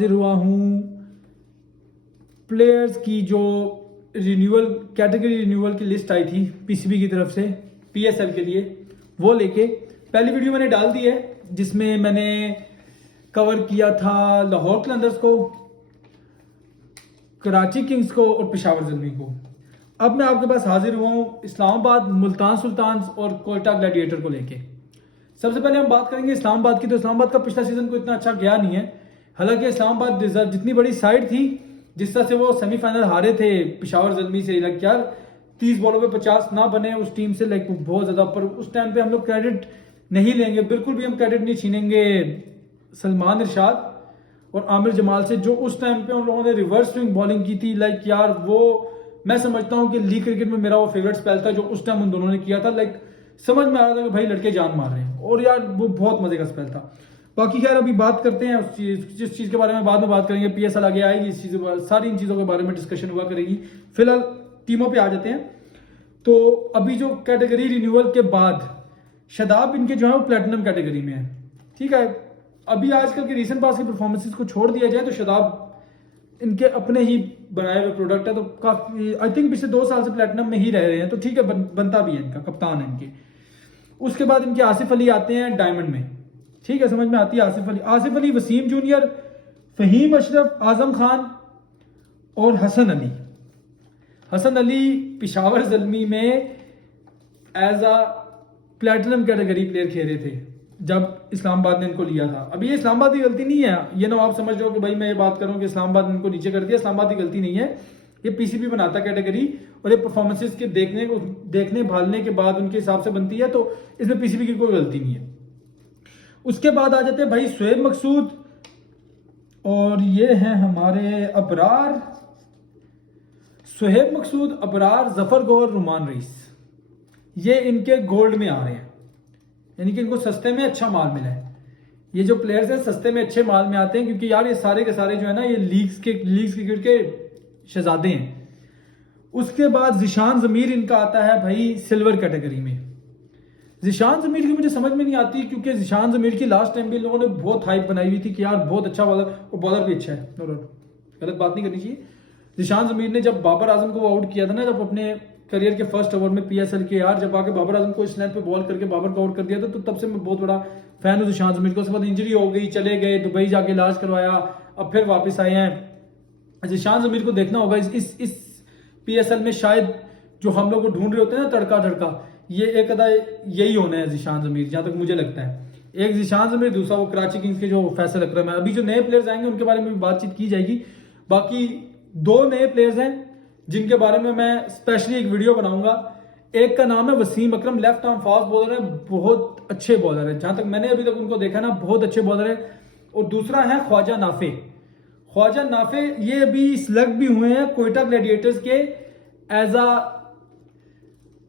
हाजिर हुआ हूँ प्लेयर्स की जो रिन्यूअल कैटेगरी रिन्यूअल की लिस्ट आई थी पीसीबी की तरफ से पीएसएल के लिए, वो लेके पहली वीडियो मैंने डाल दी है जिसमें मैंने कवर किया था लाहौर कलंदर्स को, कराची किंग्स को और पेशावर ज़ल्मी को। अब मैं आपके पास हाजिर हुआ हूँ इस्लामाबाद मुल्तान सुल्तान्स और कोयटा ग्लैडिएटर को लेके। सबसे पहले हम बात करेंगे इस्लामाबाद की। तो इस्लामाबाद का पिछला सीजन को इतना अच्छा गया नहीं है, हालांकि इस्लामाबाद रिजर्व जितनी बड़ी साइड थी, जिस तरह से वो सेमीफाइनल हारे थे पेशावर ज़ल्मी से, लाइक यार 30 बॉलों पे 50 ना बने उस टीम से, लाइक बहुत ज्यादा। पर उस टाइम पे हम लोग क्रेडिट नहीं लेंगे, बिल्कुल भी हम क्रेडिट नहीं छीनेंगे सलमान इरशाद और आमिर जमाल से, जो उस टाइम पे उन लोगों ने रिवर्स स्विंग बॉलिंग की थी। लाइक यार वो मैं समझता हूँ कि लीग क्रिकेट में मेरा वो फेवरेट स्पेल था जो उस टाइम उन दोनों ने किया था। लाइक समझ में आ रहा था कि भाई लड़के जान मार रहे हैं, और यार वो बहुत मजे का स्पेल था। बाकी खैर अभी बात करते हैं जिस चीज के बारे में बाद में बात करेंगे। पीएसएल आगे आएगी, इस चीज सारी इन चीजों के बारे में डिस्कशन हुआ करेगी। फिलहाल टीमों पे आ जाते हैं। तो अभी जो कैटेगरी रिन्यूअल के बाद शादाब इनके जो है वो प्लेटिनम कैटेगरी में है, ठीक है। अभी आजकल के रीसेंट पास की परफॉर्मेंसेस को छोड़ दिया जाए तो शादाब इनके अपने ही बनाए हुए प्रोडक्ट है, तो काफी आई थिंक पिछले 2 साल से प्लेटिनम में ही रह रहे हैं, तो ठीक है बनता भी है, इनका कप्तान है इनके। उसके बाद इनके आसिफ अली आते हैं डायमंड में, ठीक है, समझ में आती है। आसिफ अली वसीम जूनियर, फहीम अशरफ, आजम खान और हसन अली पेशावर ज़ल्मी में as a platinum category player खेले थे जब इस्लामाबाद ने इनको लिया था। अभी ये इस्लामाबाद की गलती नहीं है, ये ना आप समझ लो कि भाई मैं ये बात करूं कि इस्लामाबाद ने इनको नीचे कर दिया। इस्लामाबाद की गलती नहीं है, ये पीसीबी बनाता कैटेगरी, और ये परफॉर्मेंसेस के देखने भालने के बाद उनके हिसाब से बनती है, तो इसमें पीसीबी की कोई गलती नहीं है। उसके बाद आ जाते हैं भाई शुएब मकसूद, और ये हैं हमारे अबरार, शुएब मकसूद, अबरार, जफर गौर, रुमान रईस। ये इनके गोल्ड में आ रहे हैं, यानी कि इनको सस्ते में अच्छा माल मिला है। ये जो प्लेयर्स हैं सस्ते में अच्छे माल में आते हैं, क्योंकि यार ये सारे के सारे जो है ना ये लीग क्रिकेट के शहजादे हैं। उसके बाद जिशान जमीर इनका आता है भाई सिल्वर कैटेगरी में। जिशान जमीर की मुझे समझ में नहीं आती, क्योंकि जिशान जमीर की लास्ट टाइम भी लोगों ने बहुत हाइप बनाई हुई थी कि यार बहुत अच्छा बॉलर, और बॉलर भी अच्छा है, गलत बात नहीं करनी चाहिए। जिशान जमीर ने जब बाबर आजम को आउट किया था ना, जब अपने करियर के फर्स्ट ओवर में पीएसएल के, यार जब आके बाबर आजम को इस लेंथ पे बॉल करके बाबर को आउट कर दिया था, तो तब से मैं बहुत बड़ा फैन हूँ जिशान जमीर को। उसके बाद इंजरी हो गई, चले गए दुबई, जाके इलाज करवाया, अब फिर वापस आए हैं। जिशान जमीर को देखना होगा इस पीएसएल में, शायद जो हम लोग को ढूंढ रहे होते हैं ना तड़का, ये एक अदा यही होना है जिशान जमीर, जहां तक मुझे लगता है। एक जिशान जमीर, दूसरा वो कराची किंग्स के जो फैसल अकरम है। अभी जो नए प्लेयर्स आएंगे उनके बारे में भी बातचीत की जाएगी। बाकी 2 नए प्लेयर्स हैं जिनके बारे में मैं स्पेशली एक वीडियो बनाऊंगा। एक का नाम है वसीम अकरम, लेफ्ट आर्म फास्ट बॉलर है, बहुत अच्छे बॉलर है, जहां तक मैंने अभी तक उनको देखा ना, बहुत अच्छे बॉलर है। और दूसरा है ख्वाजा नाफे, ये अभी सिलेक्ट भी हुए हैं कोयटा ग्लैडिएटर्स के एज अ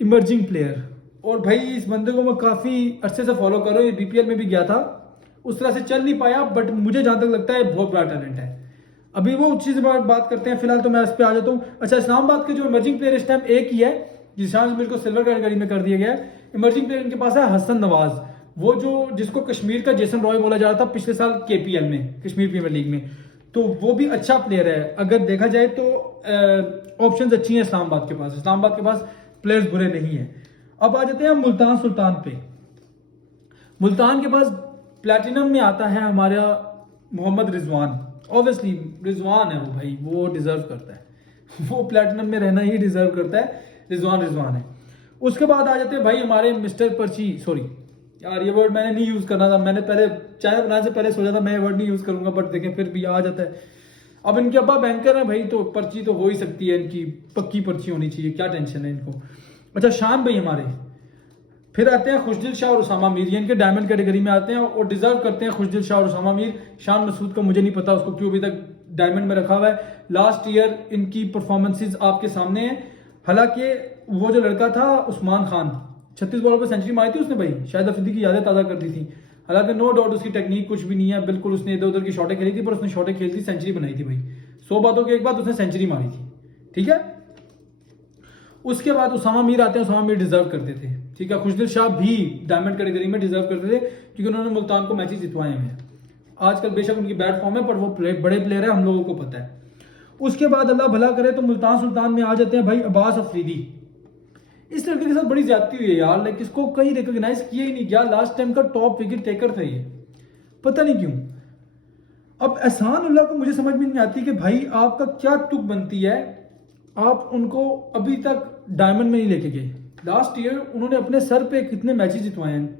इमर्जिंग प्लेयर। और भाई इस बंदे को मैं काफी अरसे से फॉलो कर रहा हूँ, ये बीपीएल में भी गया था, उस तरह से चल नहीं पाया, बट मुझे जहां तक लगता है बहुत बड़ा टैलेंट है। अभी वो चीज बात करते हैं, फिलहाल तो मैं इस पे आ जाता हूँ। अच्छा, इस्लामाबाद के जो इमर्जिंग प्लेयर इस टाइम एक ही है, जिशान जमीर को सिल्वर कैटेगरी में कर दिया गया है। इमर्जिंग प्लेयर इनके पास है हसन नवाज, वो जो जिसको कश्मीर का जेसन रॉय बोला जा रहा था पिछले साल केपीएल में, कश्मीर प्रीमियर लीग में, तो वो भी अच्छा प्लेयर है। अगर देखा जाए तो ऑप्शंस अच्छी हैं इस्लामाबाद के पास प्लेयर्स बुरे नहीं है। अब आ जाते हैं मुल्तान सुल्तान पे। मुल्तान के पास प्लैटिनम में आता है हमारा मोहम्मद रिजवान। ऑब्वियसली रिजवान है वो भाई, वो डिजर्व करता है, वो प्लैटिनम में रहना ही डिजर्व करता है। रिजवान है। उसके बाद आ जाते हैं भाई हमारे मिस्टर पर्ची, सॉरी यार ये वर्ड मैंने नहीं यूज करना था, मैंने पहले चैनल बनाने से पहले सोचा था मैं ये वर्ड नहीं यूज करूंगा, बट देखें फिर भी आ जाता है। अब इनके अब्बा बैंकर है भाई, तो पर्ची तो हो ही सकती है, इनकी पक्की पर्ची होनी चाहिए, क्या टेंशन है इनको। अच्छा, शान भाई हमारे, फिर आते हैं खुशदिल शाह और उसामा मीर, ये इनके डायमंड कैटेगरी में आते हैं और डिजर्व करते हैं खुशदिल शाह और उसामा मीर। शान मसूद का मुझे नहीं पता उसको क्यों अभी तक डायमंड में रखा हुआ है। लास्ट ईयर इनकी परफॉर्मेंसेज आपके सामने है। हालांकि वो जो लड़का था उस्मान खान, 36 बॉलों पर सेंचुरी मारी थी उसने भाई, शायद अफरीदी की यादें ताज़ा कर दी थी। हालांकि नो डाउट उसकी टेक्निक कुछ भी नहीं है, बिल्कुल उसने इधर उधर की शॉटें खेली थी, पर उसने शॉटें खेली थी, सेंचुरी बनाई थी भाई। 100 बातों के एक बाद उसने सेंचुरी मारी थी, ठीक है। उसके बाद उसामा मीर आते हैं, उसामा मीर डिजर्व करते थे, ठीक है। खुशदिल शाह भी डायमंड कैटेगरी में डिजर्व करते थे, क्योंकि उन्होंने मुल्तान को मैचेस जितवाए हैं। आजकल बेशक उनकी बैड फॉर्म है, पर वो बड़े प्लेयर है, हम लोगों को पता है। उसके बाद अल्लाह भला करे तो मुल्तान सुल्तान में आ जाते हैं भाई अब्बास अफरीदी। इस लड़के के साथ बड़ी ज्यादती हुई है यार, लाइक इसको कहीं रिकॉग्नाइज किया ही नहीं गया। लास्ट टाइम का टॉप विकेट टेकर था ये, पता नहीं क्यों। अब एहसान उल्लाह को मुझे समझ में नहीं आती कि भाई आपका क्या तुक बनती है, आप उनको अभी तक डायमंड में नहीं लेके गए। लास्ट ईयर उन्होंने अपने सर पे कितने मैचेस जितवाए हैं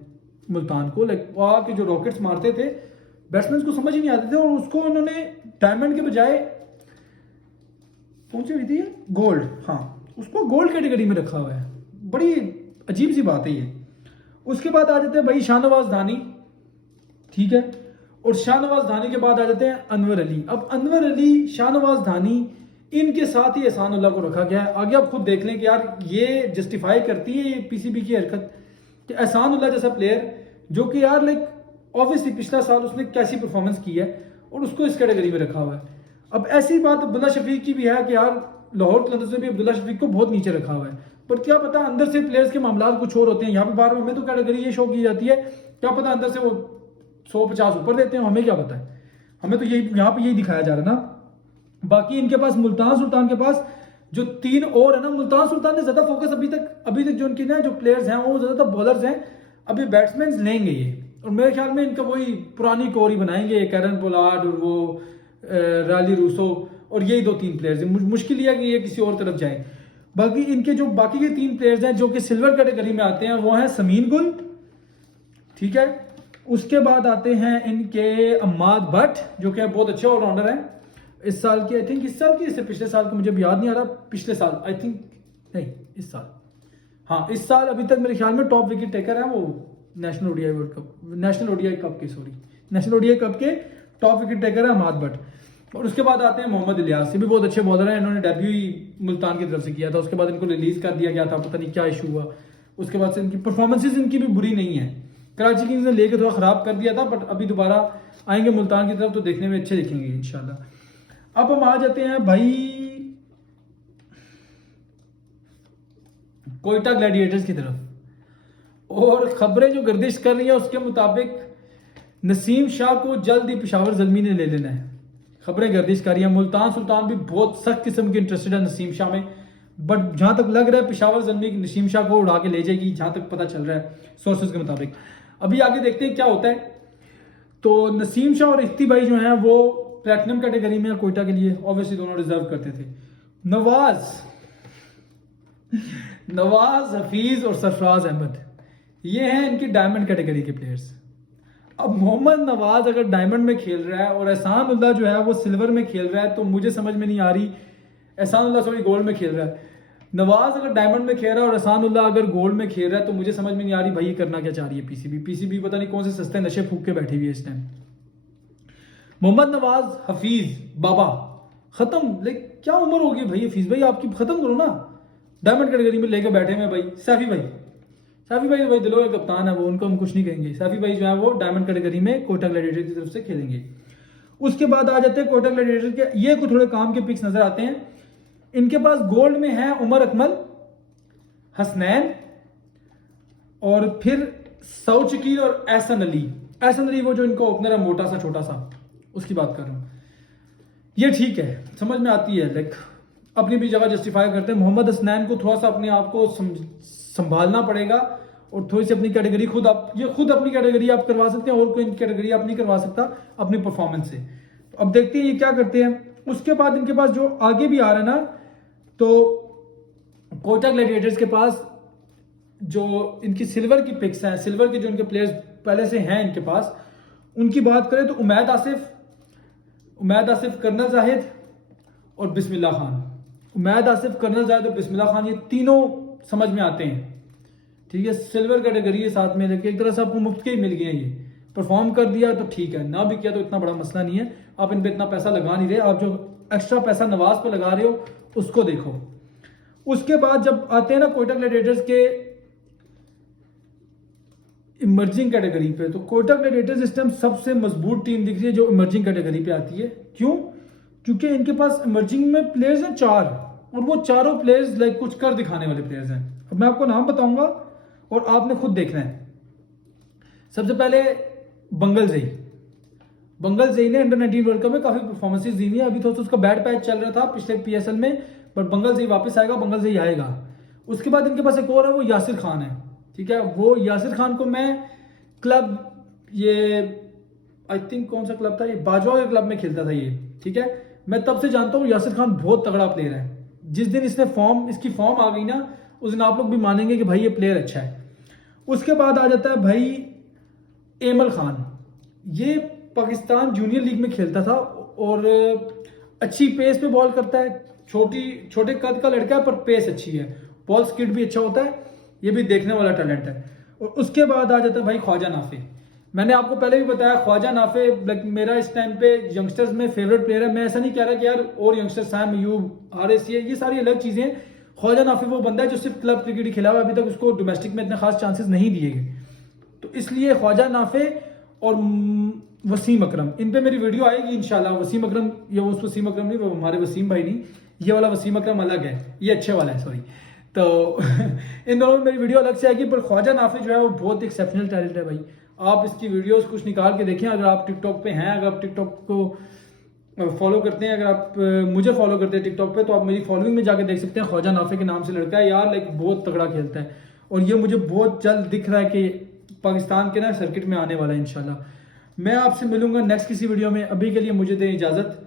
मुल्तान को, लाइक वहाँ के जो रॉकेट्स मारते थे बैट्समैन को समझ ही नहीं आते थे, और उसको इन्होंने डायमंड के बजाय पहुंचे हुई थी गोल्ड, हाँ उसको गोल्ड कैटेगरी में रखा हुआ है। बड़ी अजीब सी बात है ये। उसके बाद आ जाते हैं भाई शाहनवाज धानी, ठीक है, और शाहनवाज धानी के बाद आ जाते हैं अनवर अली। अब अनवर अली, शाहनवाज धानी, इनके साथ ही एहसान उल्लाह को रखा गया है। आगे आप खुद देख लें कि यार ये जस्टिफाई करती है ये पीसीबी की हरकत कि एहसान उल्लाह जैसा प्लेयर जो कि यार लाइक ऑब्वियसली पिछला साल उसने कैसी परफॉर्मेंस की है और उसको इस कैटेगरी में रखा हुआ है। अब ऐसी बात अब्दुल्ला शफीक की भी है कि यार लाहौर कलंदर्स ने भी अब्दुल्ला शफीक को बहुत नीचे रखा हुआ है, पर क्या पता अंदर से प्लेयर्स के मामला कुछ और होते हैं। यहाँ पे बार हमें तो कैटेगरी ये शो की जाती है, क्या पता अंदर से वो 150 ऊपर देते हैं, हमें क्या पता है। हमें तो यही यहाँ पे यही दिखाया जा रहा है ना। बाकी इनके पास मुल्तान सुल्तान के पास जो 3 और है ना, मुल्तान सुल्तान ने ज्यादा फोकस अभी तक जो इनकी ना जो प्लेयर्स हैं वो ज्यादातर बॉलर्स हैं, अभी बैट्समैन लेंगे ये, और मेरे ख्याल में इनका वही पुरानी कोर ही बनाएंगे, कैरन पोलार्ड और वो राली रूसो, और यही 2-3 प्लेयर्स हैं। मुश्किल ही है कि ये किसी और तरफ जाए। बाकी इनके जो बाकी के 3 प्लेयर्स हैं जो कि सिल्वर कैटेगरी में आते हैं वो हैं समीन गुल, ठीक है, उसके बाद आते हैं इनके अम्माद भट्ट जो कि बहुत अच्छे ऑलराउंडर हैं इस साल के, आई थिंक इस साल की, इससे पिछले साल को मुझे भी याद नहीं आ रहा, पिछले साल आई थिंक, नहीं इस साल, हाँ इस साल अभी तक मेरे ख्याल में टॉप विकेट टेकर है वो national ODI world cup, national ODI cup के, सॉरी नेशनल ओडीआई कप के टॉप विकेट टेकर है अम्माद भट्ट। और उसके बाद आते हैं मोहम्मद इलियास, ये भी बहुत अच्छे बॉलर हैं, इन्होंने डेब्यू ही मुल्तान की तरफ से किया था, उसके बाद इनको रिलीज कर दिया गया था, पता नहीं क्या इशू हुआ। उसके बाद से इनकी परफॉर्मेंसेज इनकी भी बुरी नहीं है, कराची किंग्स ने लेके थोड़ा खराब कर दिया था, बट अभी दोबारा आएंगे मुल्तान की तरफ तो देखने में अच्छे दिखेंगे इंशाल्लाह। अब हम आ जाते हैं भाई कोयटा ग्लैडिएटर्स की तरफ, और खबरें जो गर्दिश कर रही है उसके मुताबिक नसीम शाह को जल्द ही पेशावर ज़ल्मी ने ले लेना है। खबरें गर्दिश कर रही है, मुल्तान सुल्तान भी बहुत सख्त किस्म की इंटरेस्टेड है नसीम शाह में, बट जहां तक लग रहा है पेशावर ज़ल्मी नसीम शाह को उड़ा के ले जाएगी, जहां तक पता चल रहा है सोर्सेज के मुताबिक। अभी आगे देखते हैं क्या होता है। तो नसीम शाह और इफ्ती भाई जो हैं वो प्लेटिनम कैटेगरी में कोयटा के लिए ऑब्वियसली दोनों रिजर्व करते थे। नवाज हफीज और सरफराज अहमद ये हैं इनकी डायमंड कैटेगरी के प्लेयर्स। अब मोहम्मद नवाज अगर डायमंड में खेल रहा है और एहसान उल्लाह जो है वो सिल्वर में खेल रहा है, तो मुझे समझ में नहीं आ रही, एहसान उल्लाह सॉरी गोल्ड में खेल रहा है, नवाज अगर डायमंड में खेल रहा है और एहसान उल्लाह अगर गोल्ड में खेल रहा है, तो मुझे समझ में नहीं आ रही भाई ये करना क्या चाह रही है पीसीबी पता नहीं कौन से सस्ते नशे फूक के बैठी हुई है इस टाइम। मोहम्मद नवाज हफीज बाबा खत्म, लाइक क्या उम्र होगी भाई हफीज भाई आपकी, खत्म करो ना, डायमंड कैटेगरी में लेके बैठे हुए भाई। सैफी भाई भाई दिलों के कप्तान है वो, उनको हम कुछ नहीं कहेंगे। सैफी भाई जो है वो डायमंड कैटेगरी में कोयटा ग्लैडिएटर की तरफ से खेलेंगे। उसके बाद आ जाते हैं कोयटा ग्लैडिएटर के, ये कुछ थोड़े काम के पिक्स नजर आते हैं। इनके पास गोल्ड में है उमर अकमल, हसनैन, और फिर सऊद शकील और एहसन अली वो जो इनका ओपनर है मोटा सा छोटा सा, उसकी बात कर रहा हूं। ये ठीक है, समझ में आती है, लाइक अपनी भी जगह जस्टिफाई करते हैं। मोहम्मद हसनैन को थोड़ा सा अपने आप को संभालना पड़ेगा और थोड़ी सी अपनी कैटेगरी खुद अपनी कैटेगरी आप करवा सकते हैं, और कोई कैटेगरी आप नहीं करवा सकता अपनी परफॉर्मेंस से। तो अब देखते हैं ये क्या करते हैं। उसके बाद इनके पास जो आगे भी आ रहा है ना, तो कोयटा ग्लैडिएटर्स के पास जो इनकी सिल्वर की पिक्स हैं, सिल्वर के जो इनके प्लेयर्स पहले से हैं इनके पास, उनकी बात करें तो उमैद आसिफ, कर्नल जाहिद और बिस्मिल्लाह खान। उमैद आसिफ, कर्नल जाहिद और बिस्मिल्लाह खान, ये तीनों समझ में आते हैं, ठीक है, सिल्वर कैटेगरी है साथ में, लेकिन एक तरह से आपको मुफ्त के ही मिल गए हैं। ये परफॉर्म कर दिया तो ठीक है, ना भी किया तो इतना बड़ा मसला नहीं है। आप इन पे इतना पैसा लगा नहीं रहे, आप जो एक्स्ट्रा पैसा नवाज पे लगा रहे हो उसको देखो। उसके बाद जब आते हैं ना कोयटा ग्लैडिएटर्स के इमर्जिंग कैटेगरी पे, तो कोयटा ग्लैडिएटर्स इस टाइम सबसे मजबूत टीम दिख रही है जो इमर्जिंग कैटेगरी पे आती है। क्यों? क्योंकि इनके पास इमर्जिंग में प्लेयर्स हैं 4, और वो चारों प्लेयर्स लाइक कुछ कर दिखाने वाले प्लेयर्स हैं। अब मैं आपको नाम बताऊंगा और आपने खुद देखना है। सबसे पहले बंगल जई ने अंडर 19 वर्ल्ड कप में काफी परफॉर्मेंसेज दी है। अभी तो उसका बैड पैच चल रहा था पिछले पीएसएल में, पर बंगल जई वापस आएगा, बंगल जई आएगा। उसके बाद इनके पास एक और है, वो यासिर खान है। ठीक है, वो यासिर खान को मैं क्लब, ये आई थिंक कौन सा क्लब था, ये बाजवा के क्लब में खेलता था ये। ठीक है, मैं तब से जानता हूँ यासिर खान बहुत तगड़ा प्लेयर है। जिस दिन इसकी फॉर्म आ गई ना, उस दिन आप लोग भी मानेंगे कि भाई ये प्लेयर अच्छा है। उसके बाद आ जाता है भाई एमल खान। ये पाकिस्तान जूनियर लीग में खेलता था और अच्छी पेस पे बॉल करता है। छोटे कद का लड़का है पर पेस अच्छी है, बॉल स्किड भी अच्छा होता है, ये भी देखने वाला टैलेंट है। और उसके बाद आ जाता है भाई ख्वाजा नाफे। मैंने आपको पहले भी बताया ख्वाजा नाफे मेरा इस टाइम पे यंगस्टर्स में फेवरेट प्लेयर है। मैं ऐसा नहीं कह रहा कि यार और यंगस्टर्स सैम अयूब, आरएसी, ये सारी अलग चीजें। ख्वाजा नाफे वो बंदा है जो सिर्फ क्लब क्रिकेट ही खेला हुआ, अभी तक उसको डोमेस्टिक में इतने खास चांसेस नहीं दिए गए। तो इसलिए ख्वाजा नाफे और वसीम अकरम, इन पे मेरी वीडियो आएगी इंशाल्लाह। वसीम अकरम, ये वो वसीम अकरम नहीं, वो हमारे वसीम भाई नहीं, ये वाला वसीम अकरम अलग है, ये अच्छे वाला है, सॉरी। तो इन दोनों में मेरी वीडियो अलग से आएगी। पर ख्वाजा नाफे जो है वो बहुत एक्सेप्शनल टैलेंट है भाई। आप इसकी वीडियोस कुछ निकाल के देखें, अगर आप टिकटॉक पे हैं, अगर आप टिकटॉक को फॉलो करते हैं, अगर आप मुझे फॉलो करते हैं टिकटॉक पे, तो आप मेरी फॉलोइंग में जाके देख सकते हैं। ख्वाजा नाफे के नाम से लड़का है यार, लाइक बहुत तगड़ा खेलता है। और ये मुझे बहुत जल्द दिख रहा है कि पाकिस्तान के ना सर्किट में आने वाला है इंशाल्लाह। मैं आपसे मिलूंगा नेक्स्ट किसी वीडियो में। अभी के लिए मुझे दें इजाजत।